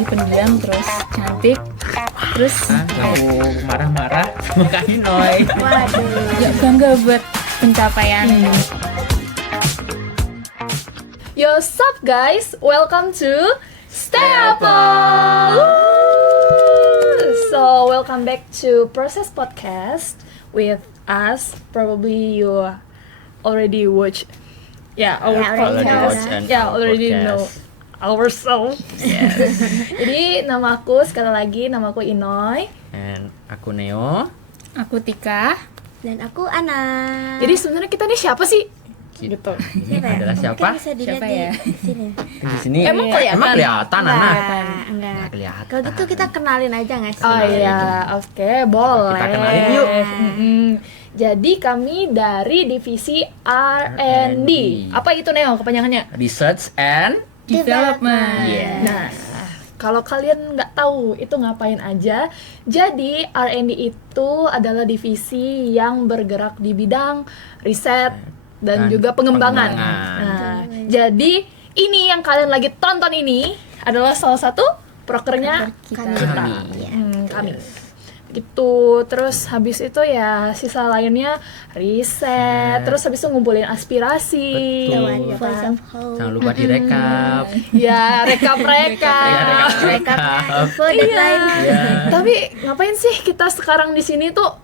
jadi pendiam terus cantik terus Kamu marah-marah sama Kak Inoy. Waduh. ya bangga buat pencapaian. Yo, sup guys, welcome to Stay Apple. So, welcome back to Process Podcast with us. Probably you already watch, our Yeah, already podcast. know. Already know ourselves. Yes. Jadi nama aku sekali lagi, nama aku Inoy. And aku Neo. Aku Tika. Dan aku Ana. Jadi sebenarnya kita ini siapa sih? Gitu. Gitu. Ini adalah Mungkin siapa? bisa dilihat Siapa di ya? sini. Di sini. Emang kelihatan? Emang kelihatan, Ana? Enggak. Nggak kelihatan. Kalau gitu kita kenalin aja nggak sih? Oh iya, oke, boleh. Kita kenalin yuk. Mm-mm. Jadi kami dari divisi R&D. Apa itu Neo kepanjangannya? Research and Development. Yeah. Nah, kalau kalian nggak tahu itu ngapain aja, jadi R&D itu adalah divisi yang bergerak di bidang riset dan juga pengembangan. Nah, jadi ini yang kalian lagi tonton ini adalah salah satu prokernya Kami. kami. Gitu. Terus habis itu ya sisa lainnya riset, terus habis itu ngumpulin aspirasi. Betul. ya Voice kan? of Hope. Jangan lupa direkap. Ya, rekap. Rekapnya info deadline. Ya. Tapi ngapain sih kita sekarang di sini tuh?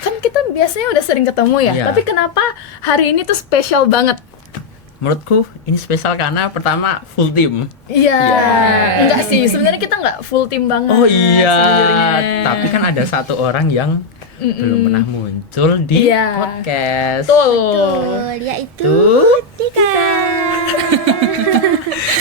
Kan kita biasanya udah sering ketemu ya. Iya. Tapi kenapa hari ini tuh spesial banget? Menurutku ini spesial karena pertama full team. Iya. Iya. Enggak sih, sebenarnya kita nggak full tim banget. Oh iya, sejujurnya. tapi kan ada satu orang yang belum pernah muncul di Iya. podcast. Betul. Yaitu Tuh. Tika.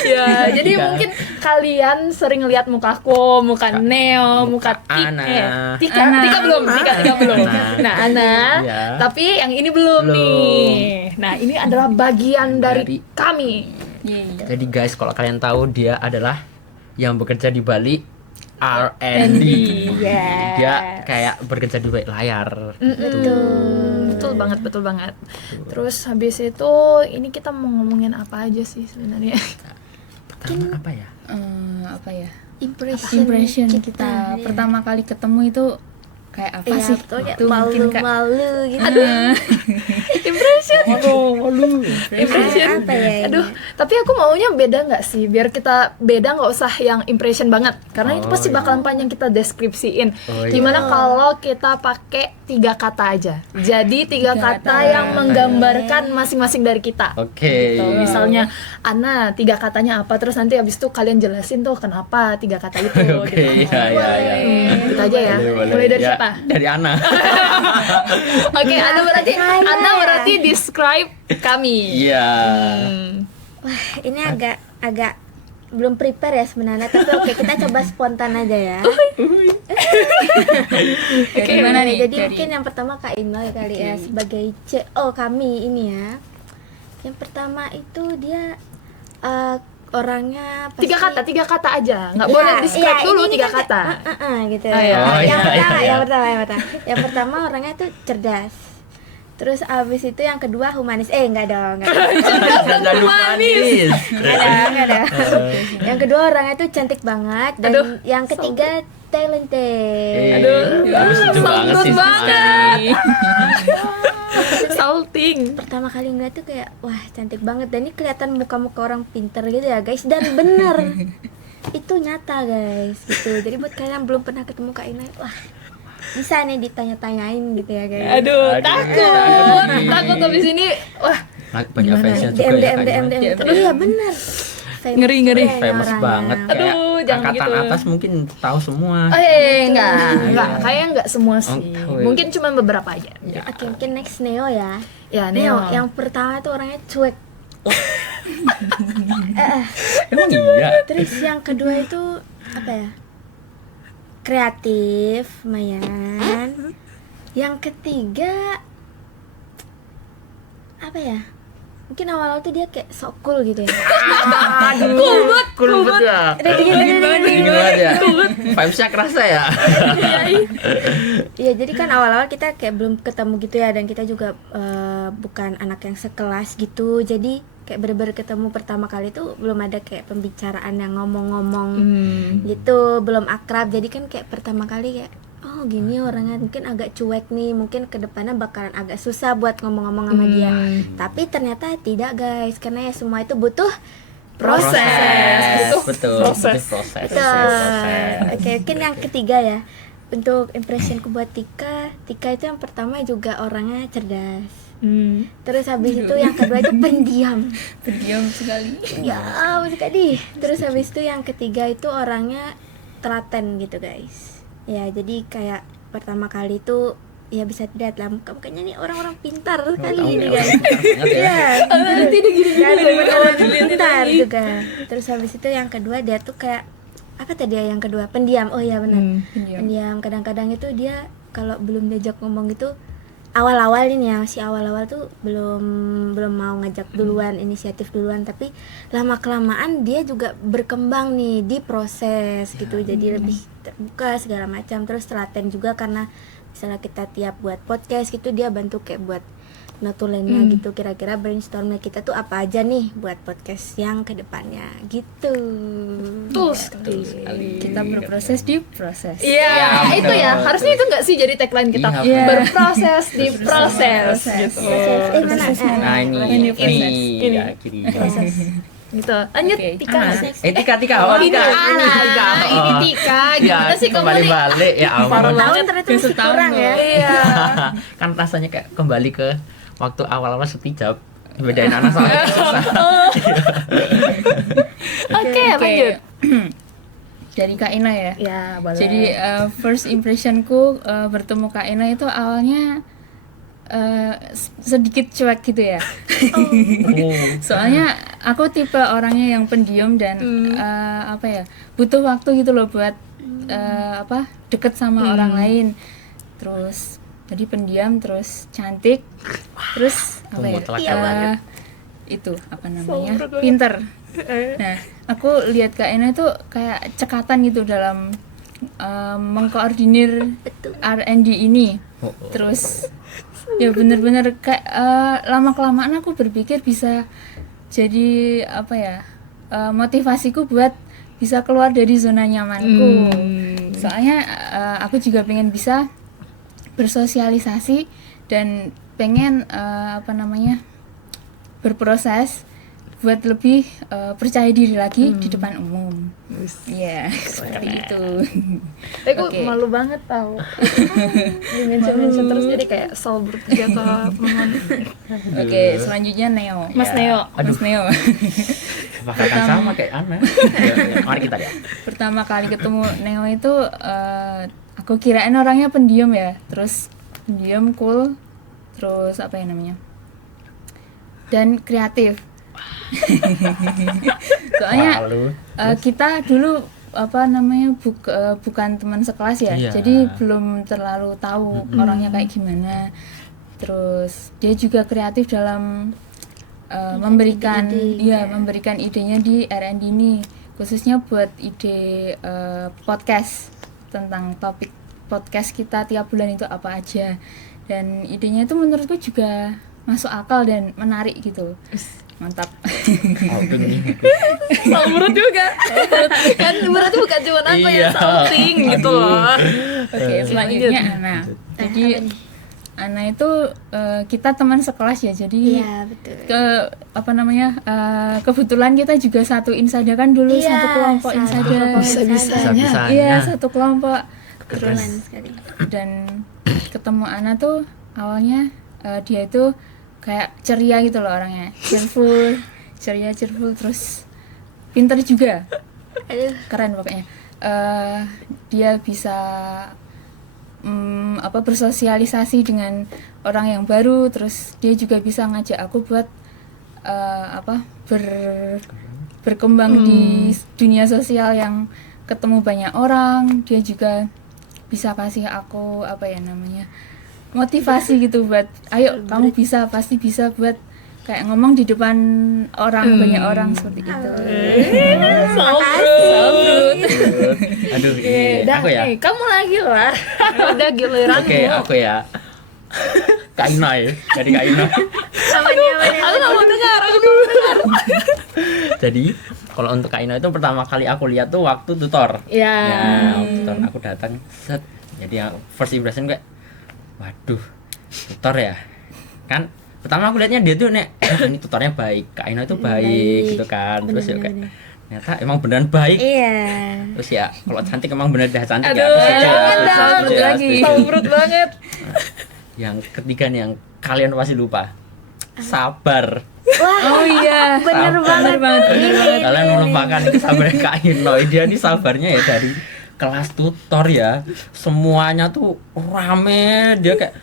Ya, jadi Tika. mungkin kalian sering lihat mukaku, muka Neo, muka Ana. Tika. Ana. Tika belum, Tika belum. Ana. Nah, Ana. Iya. Tapi yang ini belum Belum. nih. Nah, ini adalah bagian dari Dari- kami. Yeay. Jadi guys, kalau kalian tahu dia adalah yang bekerja di balik R&D. Yes. Dia kayak bekerja di balik layar. Betul banget, betul banget. Terus habis itu ini kita mau ngomongin apa aja sih sebenarnya? Pertama apa ya? Apa ya? Impression kita iya. pertama kali ketemu itu kayak apa Iya, sih? betul, kayak Itu mungkin Kak. malu-malu gitu. Impression. Impression. Apa ya ini? Aduh, tapi aku maunya beda nggak sih? Biar kita beda, nggak usah yang impression banget. Karena itu Oh, pasti iya. bakalan panjang kita deskripsiin. Oh, iya. Gimana kalau kita pakai 3 kata aja? Jadi 3 kata kata. yang menggambarkan masing-masing dari kita. Oke. Gitu. Misalnya, Ana 3 katanya apa? Terus nanti abis itu kalian jelasin tuh kenapa 3 kata itu. Oke, gitu. iya. Gitu aja ya. Boleh. Mulai dari Ya, siapa? Dari Ana. Oke, Ana berarti describe kami. Iya. Wah, ini agak belum prepare ya sebenarnya, tapi oke kita coba spontan aja ya. Dari mana nih? Jadi mungkin yang pertama Kak Inoy kali ya sebagai CO kami ini ya. Yang pertama itu dia orangnya pasti 3 kata aja. Nggak Iya, boleh describe iya, dulu ini 3 kan kata. gitu. Oh, iya. Oh, yang iya, pertama, iya. yang pertama. Yang pertama orangnya tuh cerdas. Terus abis itu yang kedua humanis. Enggak dong, enggak dong. Jangan lupa manis. Enggak ada. Yang kedua orangnya tuh cantik banget dan Aduh, yang ketiga talented. Aduh, Lucu banget sambut sih. banget. Salting. Pertama kali ngeliat tuh kayak wah cantik banget dan ini kelihatan muka-muka orang pinter gitu ya guys, dan bener itu nyata guys gitu. Jadi buat kalian yang belum pernah ketemu Kak Ina, wah bisa nih ditanya-tanyain gitu ya guys. Aduh, Aduh, takut. aduh. Takut habis ini. Wah, Banyak fansnya juga DM ya. DM DM Kak DM. Inoy. Iya bener. Ngeri. Kayaknya Famous orangnya. banget. Aduh, Kayak jangan angkatan gitu. atas mungkin tahu semua. enggak. Kayaknya enggak semua sih. tahu ya. Mungkin cuma beberapa aja. Oke, mungkin next Neo ya. Ya, Neo, Neo. yang pertama tuh orangnya cuek. Emang iya. Terus yang kedua itu apa ya? Kreatif, lumayan. Yang ketiga apa ya? mungkin awal-awal tuh dia kayak sok cool gitu ya. Cool banget ya. Dingin banget ya. Vibes-nya kerasa ya. Iya, jadi kan awal-awal kita kayak belum ketemu gitu ya, dan kita juga bukan anak yang sekelas gitu. Jadi kayak bener-bener ketemu pertama kali tuh belum ada kayak pembicaraan yang ngomong-ngomong gitu, belum akrab. Jadi kan kayak pertama kali kayak oh gini orangnya, mungkin agak cuek nih, mungkin kedepannya bakalan agak susah buat ngomong-ngomong sama dia. Tapi ternyata tidak guys, karena ya semua itu butuh proses. Betul. Proses. Proses. Oke, mungkin yang ketiga ya, untuk impressionku buat Tika itu yang pertama juga orangnya cerdas. Terus habis itu yang kedua itu pendiam. Pendiam sekali. Ya, sekali. Terus habis itu yang ketiga itu orangnya telaten gitu guys. Ya, jadi kayak pertama kali itu ya bisa dilihat lah mukanya nih orang-orang pintar sekali ini guys. Iya. Pintar juga. Terus habis itu yang kedua dia tuh kayak apa tadi ya yang kedua? Pendiam. Oh iya benar. Pendiam. Kadang-kadang itu dia kalau belum diajak ngomong gitu awal-awal ini ya, masih awal-awal tuh belum mau ngajak duluan, inisiatif duluan, tapi lama-kelamaan dia juga berkembang nih di proses gitu, jadi lebih terbuka segala macam. Terus telaten juga karena misalnya kita tiap buat podcast gitu, dia bantu kayak buat notulennya gitu, kira-kira brainstormnya kita tuh apa aja nih buat podcast yang kedepannya gitu. Betul sekali. Kita berproses di proses. Iya, betul. itu ya. Harusnya itu nggak sih jadi tagline kita? Iya, Berproses di proses gitu. Mana? Nah ini ya kiri. Gitu. Lanjut Oke. Tika. Tika. Oh, Tika. Ini Tika. Gimana sih kamu nih? Balik ya ampun. Tahun ternyata masih kurang ya. Iya. Kan rasanya kayak kembali ke waktu awal-awal setijab. Bedain anak sama susah. Oke, lanjut. Dari Kak Ina ya. Ya, boleh. Jadi first impressionku bertemu Kak Ina itu awalnya sedikit cuek gitu ya. Soalnya aku tipe orangnya yang pendiam dan butuh waktu gitu loh buat deket sama orang lain. Terus tadi pendiam, terus cantik, terus itu apa namanya, pinter. Nah, aku lihat Kak Ina itu kayak cekatan gitu dalam mengkoordinir R&D ini. Terus ya bener-bener kayak lama-kelamaan aku berpikir bisa jadi motivasiku buat bisa keluar dari zona nyamanku. Soalnya aku juga pengen bisa bersosialisasi dan pengen berproses buat lebih percaya diri lagi di depan umum. Iya, seperti itu. Tapi aku malu banget tau di-mention terus, jadi kayak soal bertiga ke teman. Oke, selanjutnya Neo. Mas Neo. Mas Neo. Bahkan sama kayak Ana. Mari kita lihat. Pertama kali ketemu Neo itu aku kirain orangnya pendiam ya. Terus pendiam, cool, terus dan kreatif. Soalnya kita dulu bukan teman sekelas ya, jadi belum terlalu tahu orangnya kayak gimana. Terus dia juga kreatif dalam memberikan idenya di R&D ini, khususnya buat ide podcast, tentang topik podcast kita tiap bulan itu apa aja. Dan idenya itu menurutku juga masuk akal dan menarik gitu. Mantap. Menurut juga. Kan berarti bukan cuma aku yang salting gitu loh. Oke, selanjutnya Ana. Jadi Ana itu kita teman sekelas ya. Jadi betul. Kebetulan kita juga satu insada kan dulu, satu kelompok insada. Bisa-bisanya. Iya, satu kelompok. Kebetulan Terus sekali. dan ketemu Ana tuh awalnya dia itu kayak ceria gitu loh orangnya, ceria, terus pintar juga. Keren pokoknya. Dia bisa bersosialisasi dengan orang yang baru, terus dia juga bisa ngajak aku buat berkembang di dunia sosial yang ketemu banyak orang. Dia juga bisa kasih aku motivasi gitu buat ayo kamu bisa, pasti bisa, buat kayak ngomong di depan orang banyak orang seperti itu. Aduh, Udah, aku ya. kamu lagi lah. Udah giliran Oke, aku ya. Kak Inoy, jadi Kak Inoy. Aku nggak mau dengar, Jadi kalau untuk Kak Inoy itu pertama kali aku lihat tuh waktu tutor. Ya. Tutor aku datang set. Jadi yang first impression kayak waduh, tutor ya. Kan pertama aku lihatnya dia tuh ini tutornya baik, Kak Inoy itu baik gitu kan. Terus ya kayak ternyata emang beneran baik. Iya. Terus ya kalau cantik emang bener dah cantik Aduh, setuju. Sabrut banget. Yang ketiga nih yang kalian pasti lupa. Sabar. Oh iya, Bener Sabar. banget. Kalian melupakan kesabaran Kak Inoy. Dia nih sabarnya ya dari kelas tutor ya. Semuanya tuh rame, dia kayak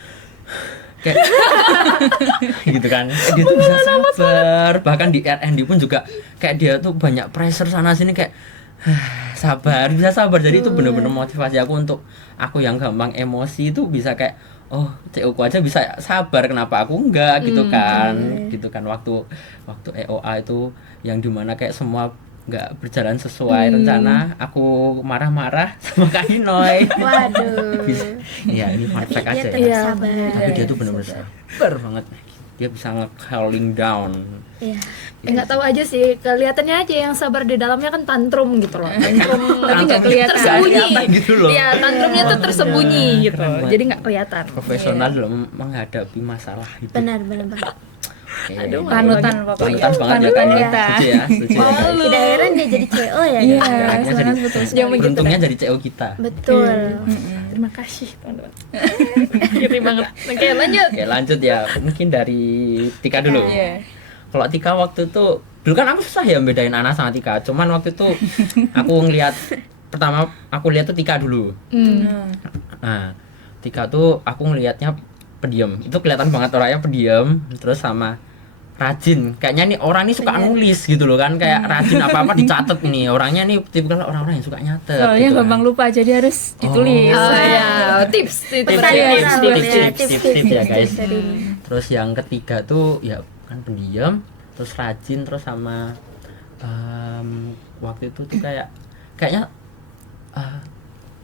gitu kan. Dia tuh bisa sabar. Bahkan di R&D pun juga kayak dia tuh banyak pressure sana sini kayak sabar, bisa sabar. Jadi itu bener-bener motivasi aku untuk aku yang gampang emosi itu bisa kayak oh CO ku aja bisa sabar, kenapa aku enggak gitu kan. Gitu kan waktu EOA itu yang dimana kayak semua nggak berjalan sesuai rencana, aku marah-marah sama Kak Inoy. Waduh. Iya, ini fun fact aja Dia ya. tetap sabar. Tapi dia tuh bener-bener sabar banget. Dia bisa nge-calling down. Iya. Nggak tahu aja sih, kelihatannya aja yang sabar di dalamnya kan tantrum gitu loh. Tantrum tapi nggak kelihatan. Tersembunyi. gitu loh. Iya, tantrumnya tuh tersembunyi gitu. banget. Jadi nggak kelihatan. Profesional dalam menghadapi masalah itu. Benar banget. Oke. Aduh, panutan pokoknya. Panutan banget ya. Panutan Kak. kita. Setuju ya, setuju ya. guys. Tidak heran dia jadi CO ya. Iya, guys? Akhirnya sangat jadi- betul. Jangan begitu Beruntungnya dah. jadi CO kita. Betul. Terima kasih teman-teman. Gini banget. Oke, lanjut. Oke, lanjut ya. Mungkin dari Tika dulu. Iya. Kalau Tika waktu itu dulu kan aku susah ya bedain Ana sama Tika. Cuman waktu itu aku ngelihat pertama aku lihat tuh Tika dulu. Nah, Tika tuh aku ngelihatnya pendiam. Itu kelihatan banget orangnya pendiam, terus sama rajin. Kayaknya nih orang ini suka nulis gitu loh kan, kayak rajin apa-apa dicatat ini. Orangnya nih tipikal orang-orang yang suka nyatet. Soalnya gitu kan. gampang lupa jadi harus ditulis. Oh ya, tips itu Pesan berarti moral tips, ya, tips, tips ya, guys. dari ini. Terus yang ketiga tuh ya kan pendiam, terus rajin, terus sama waktu itu tuh kayaknya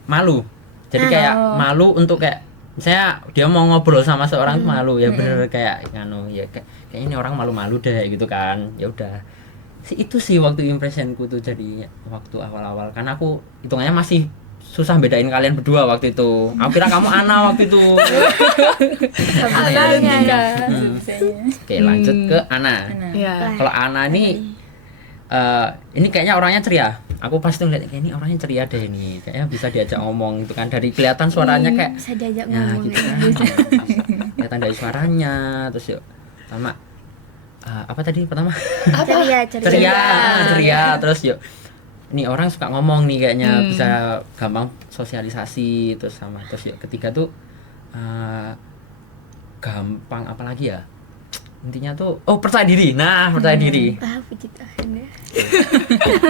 malu. Jadi kayak malu untuk kayak misalnya dia mau ngobrol sama seorang tuh malu ya, bener kayak ya kayaknya ini orang malu-malu deh gitu kan. Ya udah sih itu sih waktu impressionku tuh, jadi waktu awal-awal karena aku hitungannya masih susah bedain kalian berdua waktu itu. Aku kira kamu Ana waktu itu. Sabarnya ya. Oke, lanjut ke Ana. ya. Kalau Ana nih ini kayaknya orangnya ceria. Aku pasti ngeliat kayak ini orangnya ceria deh ini. Kayaknya bisa diajak ngomong gitu kan, dari kelihatan suaranya kayak Bisa diajak ya ngomong. gitu kan. Kelihatan dari suaranya, terus yuk sama apa tadi pertama? Ceria, terus yuk ini orang suka ngomong nih kayaknya, bisa gampang sosialisasi, terus yuk ketiga tuh gampang apalagi ya, intinya tuh percaya diri. Nah, percaya diri. Puji Tuhan ya.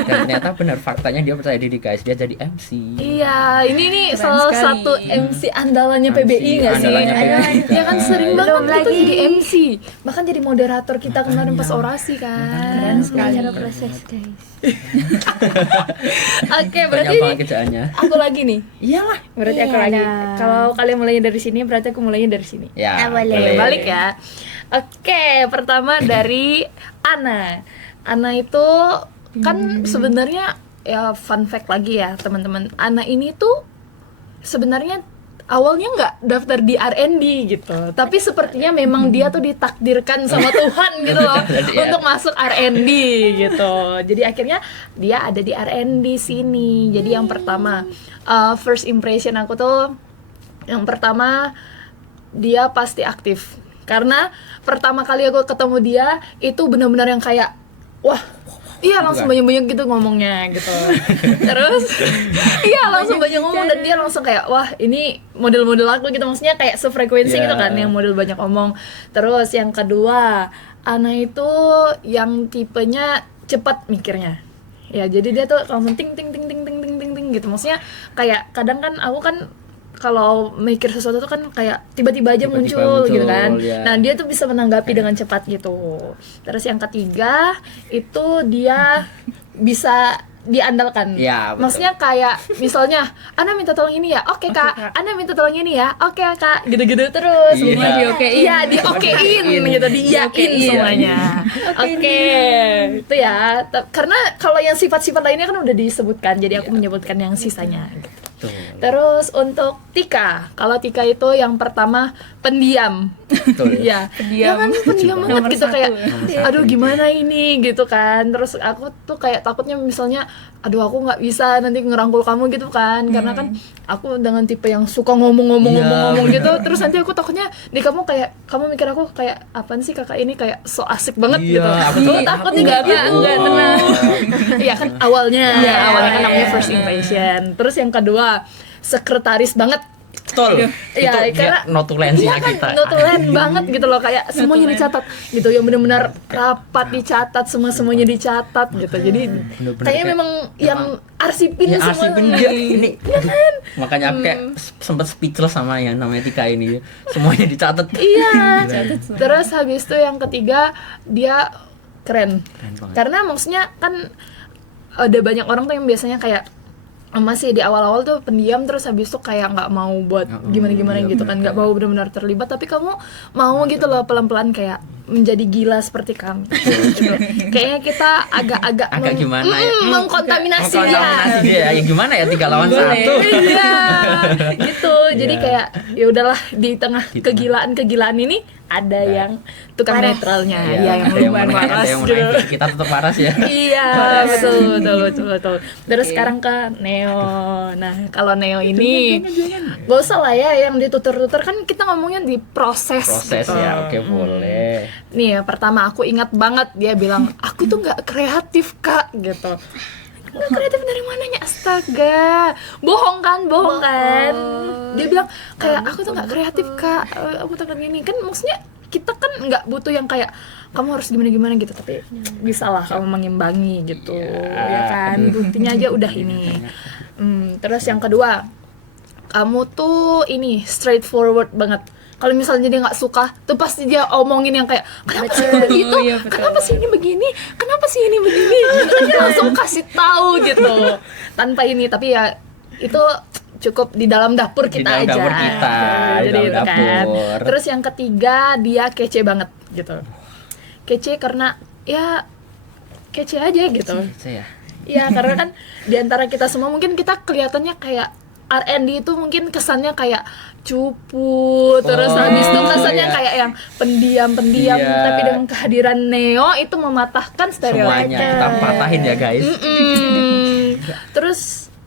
Dan ternyata benar faktanya dia percaya diri guys, dia jadi MC. Iya, ini nih Keren salah sekali. satu MC andalannya PBI nggak sih? Andalannya PBI. Ya kan sering banget Belum kita lagi. jadi MC, bahkan jadi moderator kita kemarin pas orasi kan. Cara proses guys. Oke, Banyak berarti banget ini kerjaannya. aku lagi nih. Iyalah. Berarti aku Iya lagi. dong. Kalau kalian mulainya dari sini, berarti aku mulainya dari sini. Ya, boleh. Balik ya. Oke, pertama dari Ana. Ana itu kan sebenarnya ya fun fact lagi ya teman-teman. Ana ini tuh sebenarnya awalnya nggak daftar di R&D gitu, tapi sepertinya memang dia tuh ditakdirkan sama Tuhan gitu loh Iya. untuk masuk R&D gitu. Jadi akhirnya dia ada di R&D sini. Jadi yang pertama first impression aku tuh yang pertama dia pasti aktif. Karena pertama kali aku ketemu dia itu benar-benar yang kayak wah, iya langsung banyak-banyak gitu ngomongnya gitu. Terus iya langsung banyak ngomong dan dia langsung kayak wah ini model-model aku gitu, maksudnya kayak sefrekuensi gitu kan yang model banyak ngomong. Terus yang kedua, Ana itu yang tipenya cepat mikirnya. Ya, jadi dia tuh langsung ting ting ting ting ting ting ting ting gitu. Maksudnya kayak kadang kan aku kan kalau mikir sesuatu tuh kan kayak tiba-tiba aja Tiba-tiba muncul gitu kan. ya. Nah, dia tuh bisa menanggapi dengan cepat gitu. Terus yang ketiga itu dia bisa diandalkan. Ya, betul. Maksudnya kayak misalnya Ana minta tolong ini ya. Oke, Kak. Ana minta tolong ini ya. Oke, Kak. Gitu-gitu terus. Iya. Semua Diokein. Iya, diokein gitu, diiyakin semuanya. Oke. Itu ya. Karena kalau yang sifat-sifat lainnya kan udah disebutkan. Jadi aku menyebutkan yang sisanya gitu. Betul. Terus untuk Tika, kalau Tika itu yang pertama pendiam, Betul. ya, Pendiam. kan pendiam banget Nomor gitu satu. kayak, Nomor satu. aduh gimana ini gitu kan. Terus aku tuh kayak takutnya misalnya, aduh aku nggak bisa nanti ngerangkul kamu gitu kan, karena kan aku dengan tipe yang suka ngomong gitu. Terus nanti aku takutnya di kamu kayak, kamu mikir aku kayak apaan sih kakak ini kayak so asik banget Iya, gitu. aku Aku tuh takutnya enggak, kayak gitu. enggak, tenang. Iya kan awalnya kan namanya iya. first impression. Terus yang kedua sekretaris banget. Betul. Iya, Itu karena dia notulensinya kan kita. notulen banget gitu loh, kayak semuanya dicatat gitu, yang benar-benar rapat dicatat, semuanya dicatat gitu. Jadi Bener-bener kayaknya kayak- memang yang arsipin Ya, semua. arsipin dia ini. Makanya aku kayak sempet speechless sama yang namanya Tika ini. Semuanya dicatat. Iya. Catat semua. Terus habis itu yang ketiga dia keren. Keren banget. Karena maksudnya kan ada banyak orang tuh yang biasanya kayak masih di awal-awal tuh pendiam, terus habis itu kayak nggak mau buat gimana-gimana iya gitu bener, kan, nggak kayak- mau benar-benar terlibat, tapi kamu mau gitu loh pelan-pelan kayak menjadi gila seperti kami. Gitu. Kayaknya kita agak-agak Agak gimana ya? mengkontaminasi dia. Mengkontaminasi dia. Ya gimana ya 3 lawan 1. Iya, gitu. Jadi Iya. kayak ya udahlah, di tengah Di tengah. kegilaan ini ada yang tukang Waras. netralnya, Iya, ya yang ada yang lumayan menang, waras ada yang gitu. menang. Kita tetap waras ya. Iya, betul. Terus sekarang ke Neo. Nah, kalau Neo ini gak usah lah ya yang ditutur-tutur, kan kita ngomongnya di proses. Proses gitu. ya, oke boleh. Nih ya, pertama aku ingat banget dia bilang, aku tuh nggak kreatif kak, gitu. Nggak kreatif dari mananya, astaga, bohong kan. Dia bilang kayak aku tuh nggak kreatif kak, aku tuh kayak gini kan, maksudnya kita kan nggak butuh yang kayak kamu harus gimana gitu, tapi bisa lah kamu mengimbangi gitu, ya kan, buktinya aja udah ini. Terus yang kedua, kamu tuh ini straightforward banget. Kalau misalnya dia nggak suka, tuh pasti dia omongin yang kayak kenapa sih begitu, Iya, betul. kenapa sih ini begini, kenapa sih ini begini, gitu. Dia langsung kasih tahu gitu, tanpa ini. Tapi ya itu cukup di dalam dapur Di kita dalam aja. dapur kita, di Jadi dalam itu kan. dapur. Terus yang ketiga dia kece banget gitu. Kece karena ya kece aja gitu. Saya. Iya, karena kan di antara kita semua mungkin kita kelihatannya kayak R&D itu mungkin kesannya kayak cupu, terus habis itu kesannya iya. kayak yang pendiam-pendiam, Iya. tapi dengan kehadiran Neo itu mematahkan stereotip. Semuanya kita patahin ya guys. Terus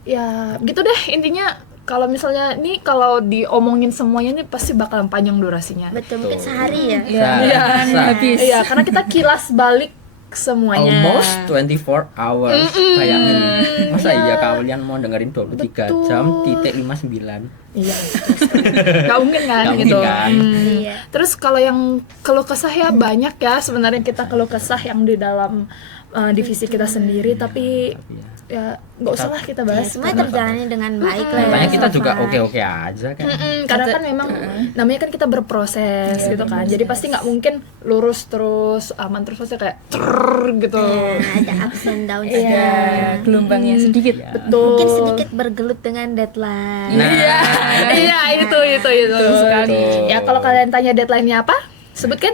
ya gitu deh intinya. Kalau misalnya nih kalau diomongin semuanya nih pasti bakalan panjang durasinya. Betul, mungkin sehari ya. Iya, Iya. habis. Iya, karena kita kilas balik semuanya. Almost 24 hours. Bayangin. Masa iya kalian mau dengerin 23 Betul. jam titik 59. Iya. Gak mungkin kan Nggak gitu. mungkin kan. Iya. Terus kalau yang keluh kesah ya banyak ya sebenarnya, kita keluh kesah yang di dalam divisi kita sendiri, tapi ya nggak usah lah kita Ya, bahas. semua karena- terjalani dengan baik lah ya. Katanya kita juga Safai. oke-oke aja kan. karena kan memang namanya kan kita berproses gitu kan, jadi pasti nggak mungkin lurus terus aman terus, pasti kayak gitu. Ada ups and downs Iya. juga. Gelombangnya sedikit. Betul. Mungkin sedikit bergelut dengan deadline. Nah, Iya, itu. sekali. Ya kalau kalian tanya deadline-nya apa? Sebutkan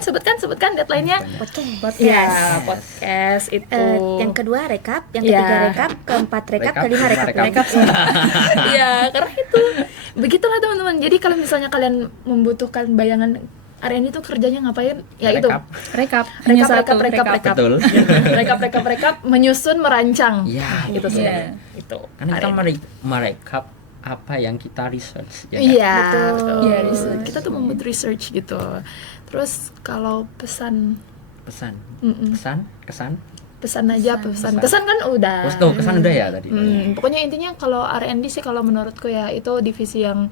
deadline-nya. Podcast. Ya, podcast itu. Yang kedua rekap, yang Iya. ketiga rekap, keempat rekap, Rekap, kelima rekap. rekap. Iya, karena itu. Begitulah teman-teman. Jadi kalau misalnya kalian membutuhkan bayangan Aryan itu kerjanya ngapain? Ya itu. Rekap. Rekap. Rekap. Betul. Rekap, menyusun, merancang. Iya, Itu sih. iya. Itu. Karena kita Aryan. merekap apa yang kita research ya kan? Iya, Betul. Iya, research. kita tuh membuat research gitu. Terus kalau pesan Pesan, Mm-mm. kesan aja pesan kan udah. Oh, kesan udah ya tadi. Pokoknya intinya kalau R&D sih kalau menurutku ya itu divisi yang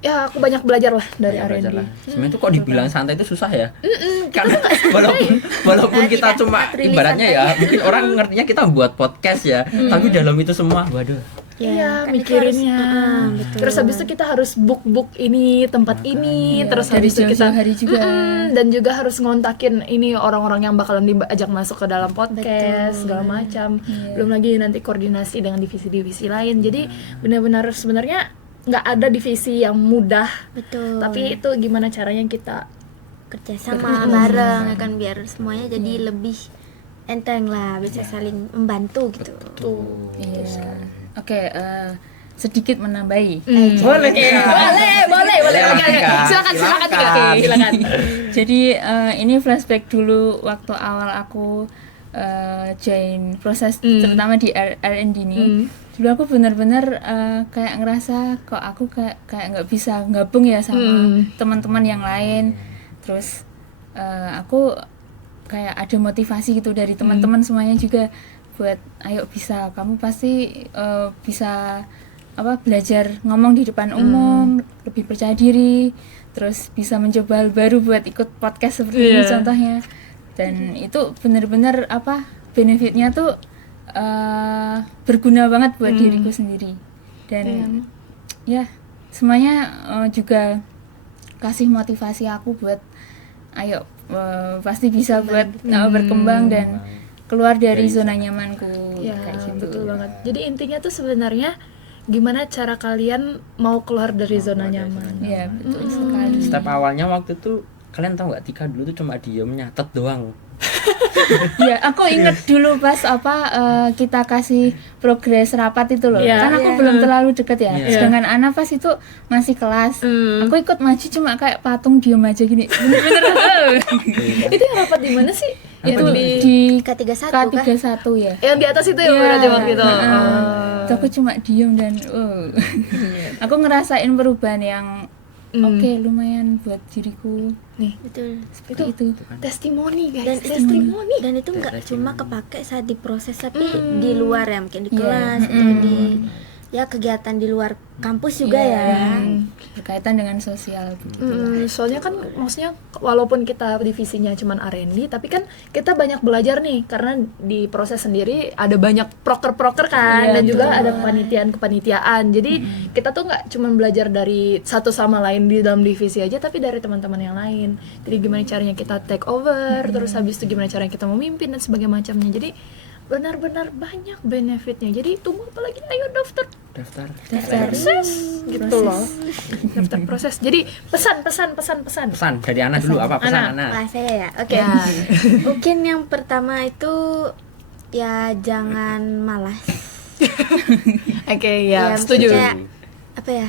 ya aku banyak belajar lah dari Ya, belajar R&D. lah. Sebenarnya tuh kok dibilang santai itu susah ya. Karena walaupun Nah, kita tidak cuma terlihat ibaratnya santai. ya, mungkin orang ngertinya kita buat podcast ya, tapi dalam itu semua, waduh, Iya, kan itu mikirinnya. betul. Terus habis itu kita harus book ini, tempat ini, terus dari habis itu kita jauh-jauh hari juga. dan juga harus ngontakin ini orang-orang yang bakalan diajak masuk ke dalam podcast, segala macam. Belum lagi nanti koordinasi dengan divisi-divisi lain. Jadi benar-benar sebenarnya nggak ada divisi yang mudah. Betul. Tapi itu gimana caranya kita kerjasama bareng akan biar semuanya jadi lebih enteng lah, bisa saling membantu gitu. Iya. Oke, sedikit menambahi. Boleh. boleh. Oke. Silakan silakan. Jadi ini flashback dulu waktu awal aku join proses terutama di R&D ini. Dulu aku benar-benar kayak ngerasa kok aku kayak nggak bisa gabung ya sama teman-teman yang lain. Terus aku kayak ada motivasi gitu dari teman-teman semuanya juga buat ayo bisa, kamu pasti bisa belajar ngomong di depan umum, lebih percaya diri, terus bisa mencoba hal baru buat ikut podcast seperti ini contohnya. Dan itu benar-benar benefitnya tuh berguna banget buat diriku sendiri. Dan ya semuanya juga kasih motivasi aku buat ayo pasti bisa buat berkembang dan keluar dari zona nyamanku. Ya, kayak gitu. betul banget. Jadi intinya tuh sebenarnya gimana cara kalian mau keluar dari zona nyaman. Iya, betul sekali. Step awalnya waktu itu kalian tahu nggak, Tika dulu tuh cuma diem nyatet doang. Iya, aku inget dulu pas kita kasih progres rapat itu loh. Kan aku belum terlalu deket ya. Sedangkan Ana pas itu masih kelas. Aku ikut maju cuma kayak patung diem aja gini. Bener-bener. Itu yang rapat di mana sih? Itu Yang di K31 K31 ya. yang di atas itu ya berarti waktu itu. Itu aku cuma diem dan aku ngerasain perubahan yang oke, lumayan buat diriku. Nih, Betul. Seperti itu. testimoni guys. Dan testimoni. dan itu nggak cuma kepake saat diproses, tapi di luar ya, mungkin di kelas atau di kegiatan di luar kampus juga ya. Berkaitan dengan sosial begitu. Soalnya kan maksudnya walaupun kita divisinya cuman R&D, tapi kan kita banyak belajar nih karena di proses sendiri ada banyak proker-proker kan, dan juga ada kepanitiaan. Jadi kita tuh nggak cuman belajar dari satu sama lain di dalam divisi aja, tapi dari teman-teman yang lain. Jadi gimana caranya kita take over, terus habis itu gimana caranya kita memimpin dan sebagainya macamnya. Jadi benar-benar banyak benefitnya. Jadi tunggu apa lagi? Ayo daftar proses gitu loh. Daftar proses. Jadi pesan Dari Ana dulu, apa pesan Ana? Wah, saya ya. Oke. Mungkin yang pertama itu ya jangan malas. Oke, ya, setuju. Kayak apa ya?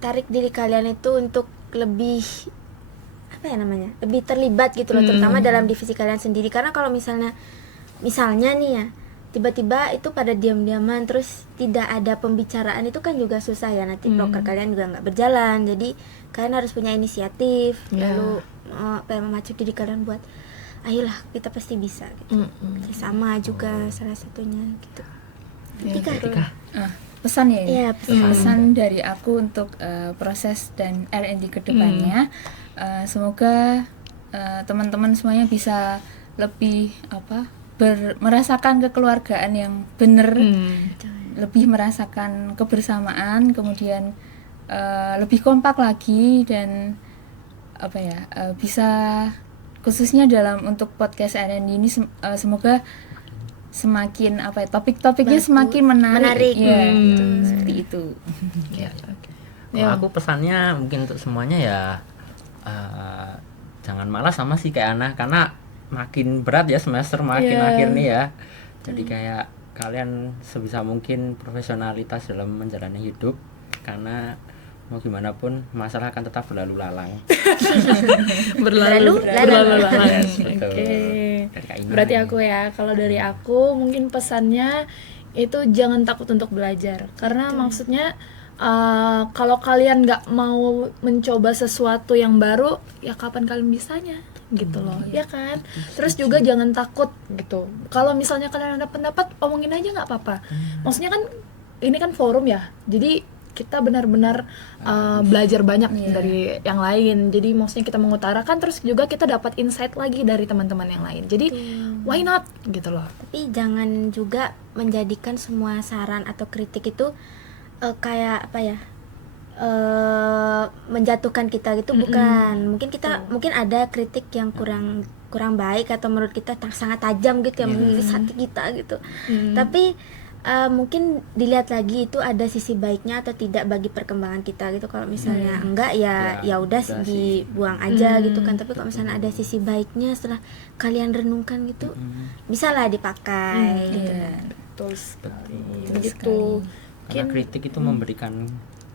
Tarik diri kalian itu untuk lebih lebih terlibat gitu loh, terutama dalam divisi kalian sendiri. Karena kalau misalnya nih ya, tiba-tiba itu pada diam-diaman terus tidak ada pembicaraan, itu kan juga susah ya, nanti proker kalian juga nggak berjalan. Jadi kalian harus punya inisiatif, lalu memacu diri kalian buat ayolah kita pasti bisa gitu. Sama juga salah satunya gitu. Tika. Pesan ya ini? Iya, Pesan dari aku untuk proses dan R&D kedepannya, semoga teman-teman semuanya bisa lebih merasakan kekeluargaan yang benar, lebih merasakan kebersamaan, kemudian lebih kompak lagi, dan bisa khususnya dalam untuk podcast R&D ini semoga semakin topik-topiknya semakin menarik. Ya, seperti itu. Kalau aku pesannya mungkin untuk semuanya ya jangan malas, sama sih kayak Ana, karena makin berat ya semester makin akhir nih ya. Jadi kayak kalian sebisa mungkin profesionalitas dalam menjalani hidup, karena mau gimana pun masalah akan tetap berlalu lalang. berlalu lalang. Gitu. Oke. Berarti aku ya, kalau dari aku mungkin pesannya itu jangan takut untuk belajar, karena maksudnya kalau kalian nggak mau mencoba sesuatu yang baru, ya kapan kalian bisanya gitu loh, ya kan? Terus juga jangan takut gitu. Kalau misalnya kalian ada pendapat, omongin aja, nggak apa-apa. Maksudnya kan ini kan forum ya, jadi kita benar-benar belajar banyak dari yang lain. Jadi maksudnya kita mengutarakan, terus juga kita dapat insight lagi dari teman-teman yang lain. Jadi why not gitu loh. Tapi jangan juga menjadikan semua saran atau kritik itu kayak apa ya, menjatuhkan kita gitu. Bukan, mungkin ada kritik yang kurang baik atau menurut kita sangat tajam gitu, yang mengiris hati kita gitu. Tapi mungkin dilihat lagi itu ada sisi baiknya atau tidak bagi perkembangan kita gitu. Kalau misalnya enggak ya udah dibuang aja gitu kan. Tapi kalau misalnya ada sisi baiknya setelah kalian renungkan gitu, bisa lah dipakai gitu. Betul sekali. Betul Gitu. Karena Mungkin kritik itu memberikan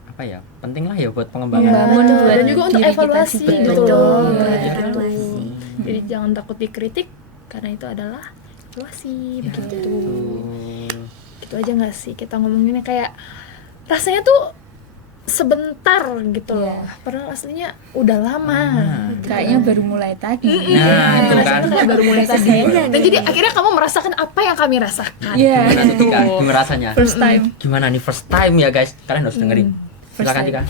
apa ya, penting lah ya buat pengembangan. Membangun betul. buat Dan juga untuk diri kita evaluasi juga. gitu Betul, loh. buat Gitu. evaluasi. Jadi jangan takut dikritik karena itu adalah evaluasi begitu. Betul. Gitu aja nggak sih kita ngomonginnya, kayak rasanya tuh sebentar gitu loh. Padahal aslinya udah lama. Kayaknya baru mulai tadi. Nah, itu kan. Rasanya tuh kayak baru mulai tadi. Dan jadi akhirnya kamu merasakan apa yang kami rasakan. Iya. Gimana tuh Tika? Gimana rasanya? First time. Gimana nih first time ya guys? Kalian harus dengerin. First Silakan time. Tika.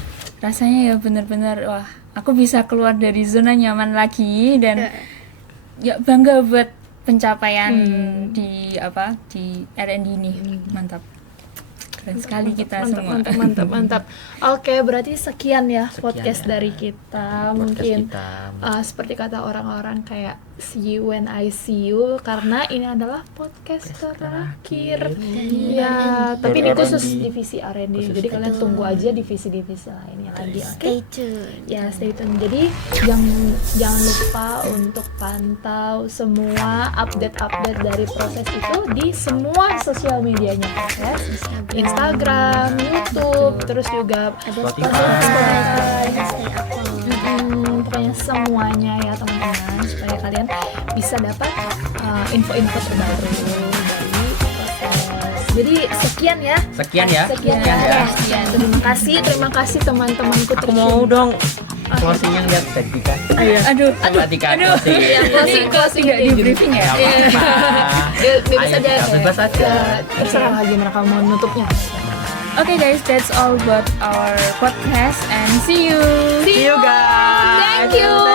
Rasanya ya benar-benar wah, aku bisa keluar dari zona nyaman lagi dan ya bangga buat pencapaian di R&D ini. Mantap. Keren sekali kita semua. Mantap. Oke, berarti sekian ya podcast dari kita. Mungkin seperti kata orang-orang kayak see you when I see you, karena ini adalah podcast terakhir. Ya, tapi ini khusus divisi R&D. Jadi kalian tunggu aja divisi-divisi lainnya lagi. Stay tune. Ya, stay tune. Jadi jangan lupa untuk pantau semua update-update dari proses itu di semua sosial medianya proses. Instagram, YouTube, terus juga ada pokoknya semuanya ya teman-teman, supaya kalian bisa dapat info-info terbaru dari proses. Jadi sekian ya. Sekian ya. Terima kasih teman-temanku. Aku mau dong closing yang lihat dari Tika. Aduh. Coba Tika closing. Closing Nggak di briefing ya? Nggak apa-apa. Bebas Ayo, aja. Tika, bebas aja. Terserah lagi mereka mau nutupnya. Okay guys, that's all about our podcast and see you. See you guys. Thank you.